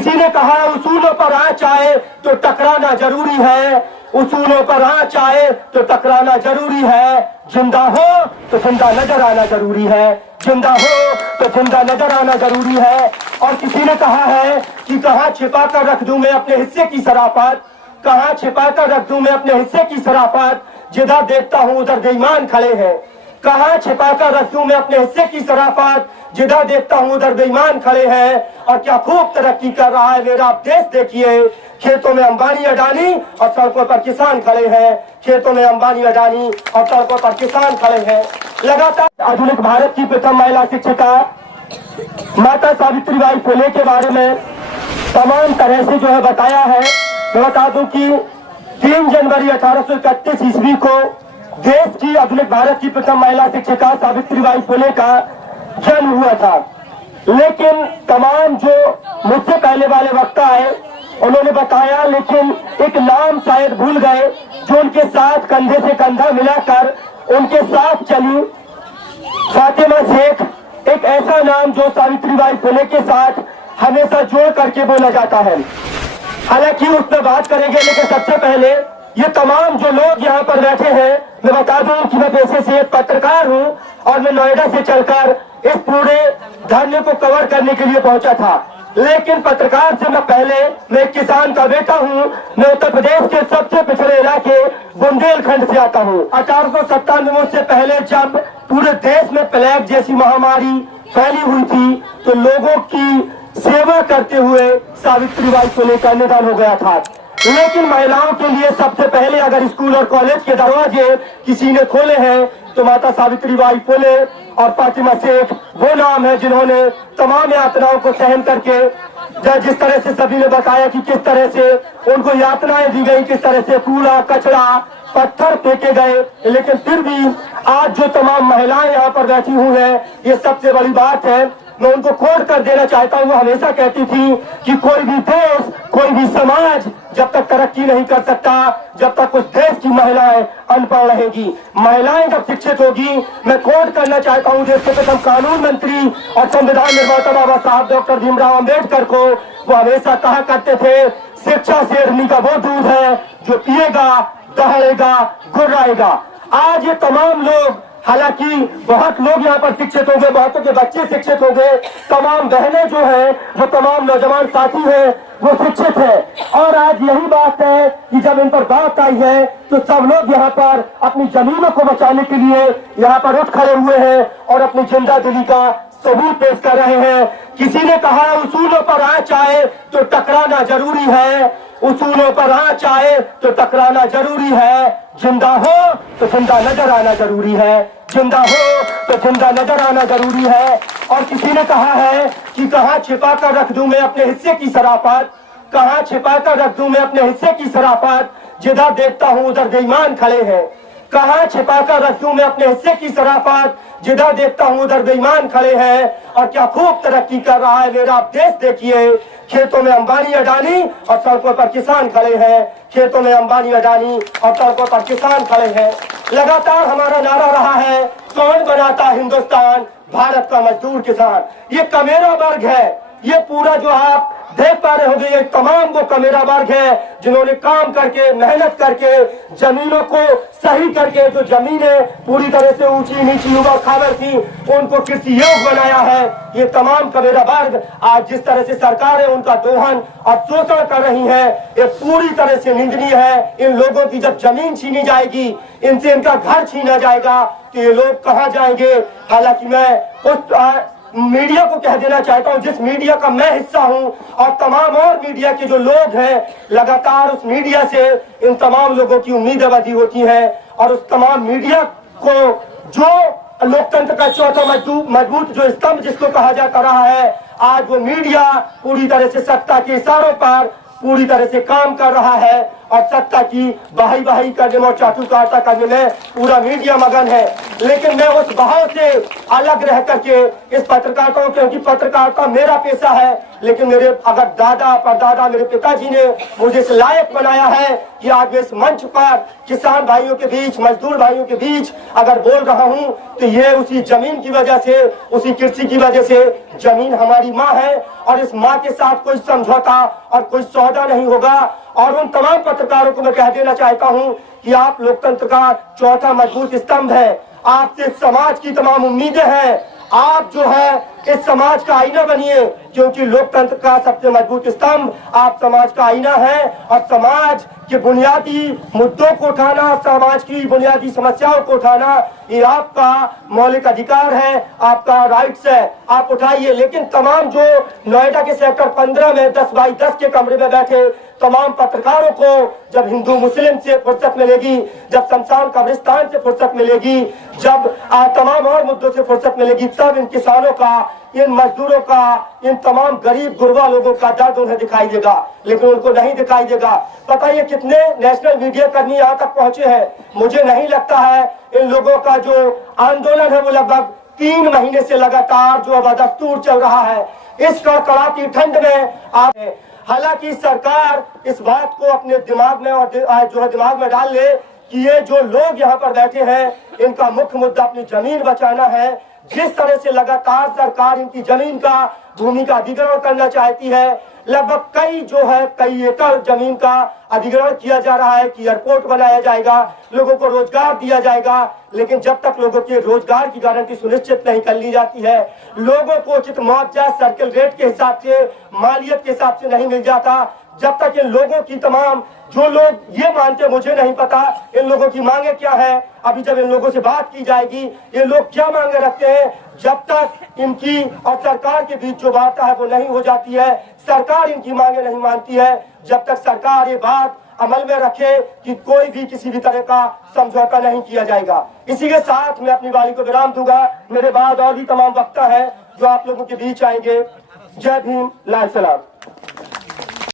किसी ने कहा उसूलों पर आँच आए तो टकराना जरूरी है, उसूलों पर आँच आए तो टकराना जरूरी है। जिंदा हो तो जिंदा नजर आना जरूरी है, जिंदा हो तो जिंदा नजर आना जरूरी है। और किसी ने कहा है कि कहाँ छिपा कर रख दूं मैं अपने हिस्से की शराफत, कहाँ छिपा कर रख दूं मैं अपने हिस्से की शराफत, जिधर देखता हूँ उधर बेईमान खड़े हैं। कहाँ छिपा कर रख दूं मैं अपने हिस्से की शराफत, जिधर देखता हूँ उधर बेईमान खड़े हैं। और क्या खूब तरक्की कर रहा है मेरा देश देखिए, खेतों में अंबानी अडानी और सड़कों पर किसान खड़े हैं, खेतों में अंबानी अडानी और सड़कों पर किसान खड़े हैं। लगातार आधुनिक भारत की प्रथम महिला शिक्षिका माता सावित्रीबाई फुले के बारे में तमाम तरह से जो है बताया है। मैं बता दूं कि 3 जनवरी 1831 ईस्वी को देश की आधुनिक भारत की प्रथम महिला शिक्षिका सावित्रीबाई फुले का जन्म हुआ था। लेकिन तमाम जो मुझसे पहले वाले वक्ता आए उन्होंने बताया, लेकिन एक नाम शायद भूल गए जो उनके साथ कंधे से कंधा मिलाकर उनके साथ चली, फातिमा शेख। एक ऐसा नाम जो सावित्रीबाई फुले के साथ हमेशा जोड़ करके बोला जाता है। हालांकि उस पर बात करेंगे, लेकिन सबसे पहले ये तमाम जो लोग यहाँ पर बैठे हैं, मैं बता दूं कि मैं पेशे से एक पत्रकार हूँ और मैं नोएडा से चलकर इस पूरे धरने को कवर करने के लिए पहुंचा था। लेकिन पत्रकार से मैं पहले मैं एक किसान का बेटा हूँ। मैं उत्तर प्रदेश के सबसे पिछड़े इलाके बुंदेलखंड से आता हूँ। 1897 से पहले जब पूरे देश में प्लेग जैसी महामारी फैली हुई थी तो लोगों की सेवा करते हुए सावित्रीबाई फुले का निधन हो गया था। लेकिन महिलाओं के लिए सबसे पहले अगर स्कूल और कॉलेज के दरवाजे किसी ने खोले हैं तो माता सावित्रीबाई फुले और फातिमा शेख वो नाम है जिन्होंने तमाम यातनाओं को सहन करके, जिस तरह से सभी ने बताया कि किस तरह से उनको यातनाएं दी गई, किस तरह से कूड़ा कचरा पत्थर फेंके गए, लेकिन फिर भी आज जो तमाम महिलाएं यहाँ पर बैठी हुई हैं, ये सबसे बड़ी बात है। मैं उनको कोट कर देना चाहता हूँ। वो हमेशा कहती थी कि कोई भी देश, कोई भी समाज जब तक तरक्की नहीं कर सकता जब तक उस देश की महिलाएं अनपढ़ रहेगी। महिलाएं जब शिक्षित होगी, मैं कोट करना चाहता हूँ देश के प्रथम कानून मंत्री और संविधान निर्माता बाबा साहब डॉक्टर भीमराव अम्बेडकर को। वो हमेशा कहा करते थे, शिक्षा शेरनी का वो दूध है जो पिएगा दहाड़ेगा गुर्राएगा। आज ये तमाम लोग, हालांकि बहुत लोग यहाँ पर शिक्षित हो गए, बहुतों के बच्चे शिक्षित हो गए, तमाम बहनें जो है, जो तमाम नौजवान साथी हैं वो शिक्षित है। और आज यही बात है कि जब इन पर बात आई है तो सब लोग यहाँ पर अपनी जमीनों को बचाने के लिए यहाँ पर उठ खड़े हुए हैं और अपनी जिंदा दिली का सबूत पेश कर रहे हैं। किसी ने कहा उसूलों पर आँच आए तो टकराना जरूरी है, उसूलों पर आँच आए तो टकराना जरूरी है। जिंदा हो तो जिंदा नजर आना जरूरी है, जिंदा हो तो जिंदा नजर आना जरूरी है। और किसी ने कहा है कि कहाँ छिपा कर रख दूं मैं अपने हिस्से की शराफत, कहाँ छिपा कर रख दूं मैं अपने हिस्से की शराफत, जिधर देखता हूँ उधर बेईमान खड़े हैं। कहाँ छिपा कर रख दूं मैं अपने हिस्से की शराफत, जिधर देखता हूँ उधर बेईमान खड़े हैं। और क्या खूब तरक्की कर रहा है मेरा देश देखिए, खेतों में अंबानी अडानी और सड़कों पर किसान खड़े हैं, खेतों में अंबानी अडानी और सड़कों पर किसान खड़े हैं। लगातार हमारा नारा रहा है, कौन बनाता हिंदुस्तान, भारत का मजदूर किसान। ये कमेरा वर्ग है, ये पूरा जो आप देख पा रहे होंगे, ये तमाम वो कमेरा वर्ग है जिन्होंने काम करके मेहनत करके जमीनों को सही करके, जो जमीनें पूरी तरह से ऊंची नीची उबड़ खाबड़ थी उनको कृषि योग्य बनाया है। ये तमाम कमेरा वर्ग आज जिस तरह से सरकारें उनका दोहन और शोषण कर रही है, ये पूरी तरह से निंदनीय है। इन लोगों की जब जमीन छीनी जाएगी, इनसे इनका घर छीना जाएगा तो ये लोग कहाँ जाएंगे। हालांकि मैं उस मीडिया को कह देना चाहता हूं जिस मीडिया का मैं हिस्सा हूं और तमाम और मीडिया के जो लोग हैं, लगातार उस मीडिया से इन तमाम लोगों की उम्मीदें बधी होती हैं। और उस तमाम मीडिया को जो लोकतंत्र का चौथा मजबूत जो स्तंभ जिसको कहा जाता रहा है, आज वो मीडिया पूरी तरह से सत्ता के इशारों पर पूरी तरह से काम कर रहा है। और सत्ता की बहाई बहाई करने में और चाटुकारिता करने में पूरा मीडिया मगन है। लेकिन मैं उस बहाव से अलग रह करके इस पत्रकारिता, क्योंकि पत्रकारिता मेरा पेशा है, लेकिन मेरे अगर दादा परदादा मेरे पिताजी ने मुझे इस लायक बनाया है कि आज मैं इस मंच पर किसान भाइयों के बीच, मजदूर भाइयों के बीच अगर बोल रहा हूं तो ये उसी जमीन की वजह से, उसी कृषि की वजह से। जमीन हमारी माँ है और इस माँ के साथ कोई समझौता और कोई सौदा नहीं होगा। और उन तमाम पत्रकारों को मैं कह देना चाहता हूं कि आप लोकतंत्र का चौथा मजबूत स्तंभ है। आपसे समाज की तमाम उम्मीदें हैं। आप जो है इस समाज का आईना बनिए, क्योंकि लोकतंत्र का सबसे मजबूत स्तंभ आप समाज का आईना है। और समाज के बुनियादी मुद्दों को उठाना, समाज की बुनियादी समस्याओं को उठाना, ये आपका मौलिक अधिकार है, आपका राइट्स है, आप उठाइए। लेकिन तमाम जो नोएडा के सेक्टर 15 में 10x10 के कमरे में बैठे तमाम पत्रकारों को जब हिंदू मुस्लिम से फुर्सत मिलेगी, जब शमशान कब्रिस्तान से फुर्सत मिलेगी, जब तमाम और मुद्दों से फुर्सत मिलेगी, तब इन किसानों का, इन मजदूरों का, इन तमाम गरीब गुरबा लोगों का दर्द उन्हें दिखाई देगा। लेकिन उनको नहीं दिखाई देगा। पता ये कितने नेशनल मीडिया कर्मी यहाँ तक पहुंचे हैं। मुझे नहीं लगता है इन लोगों का जो आंदोलन है वो लगभग 3 महीने से लगातार जो बदस्तूर चल रहा है। इस कड़कड़ाती ठंड में आप, हालांकि सरकार इस बात को अपने दिमाग में और जो है दिमाग में डाल ले कि ये जो लोग यहाँ पर बैठे हैं इनका मुख्य मुद्दा अपनी जमीन बचाना है। जिस तरह से लगातार सरकार इनकी जमीन का, भूमि का अधिग्रहण करना चाहती है, लगभग कई एकड़ जमीन का अधिग्रहण किया जा रहा है कि एयरपोर्ट बनाया जाएगा, लोगों को रोजगार दिया जाएगा। लेकिन जब तक लोगों के रोजगार की गारंटी सुनिश्चित नहीं कर ली जाती है, लोगों को उचित मुआवजा सर्किल रेट के हिसाब से, मालियत के हिसाब से नहीं मिल जाता, जब तक इन लोगों की तमाम जो लोग ये मानते, मुझे नहीं पता इन लोगों की मांगे क्या है। अभी जब इन लोगों से बात की जाएगी ये लोग क्या मांगे रखते हैं, जब तक इनकी और सरकार के बीच जो बात है वो नहीं हो जाती है, सरकार इनकी मांगे नहीं मानती है, जब तक सरकार ये बात अमल में रखे कि कोई भी किसी भी तरह का समझौता नहीं किया जाएगा। इसी के साथ मैं अपनी वाणी को विराम दूंगा। मेरे बाद और भी तमाम वक्ता है जो आप लोगों के बीच आएंगे। जय भीम, लाल सलाम।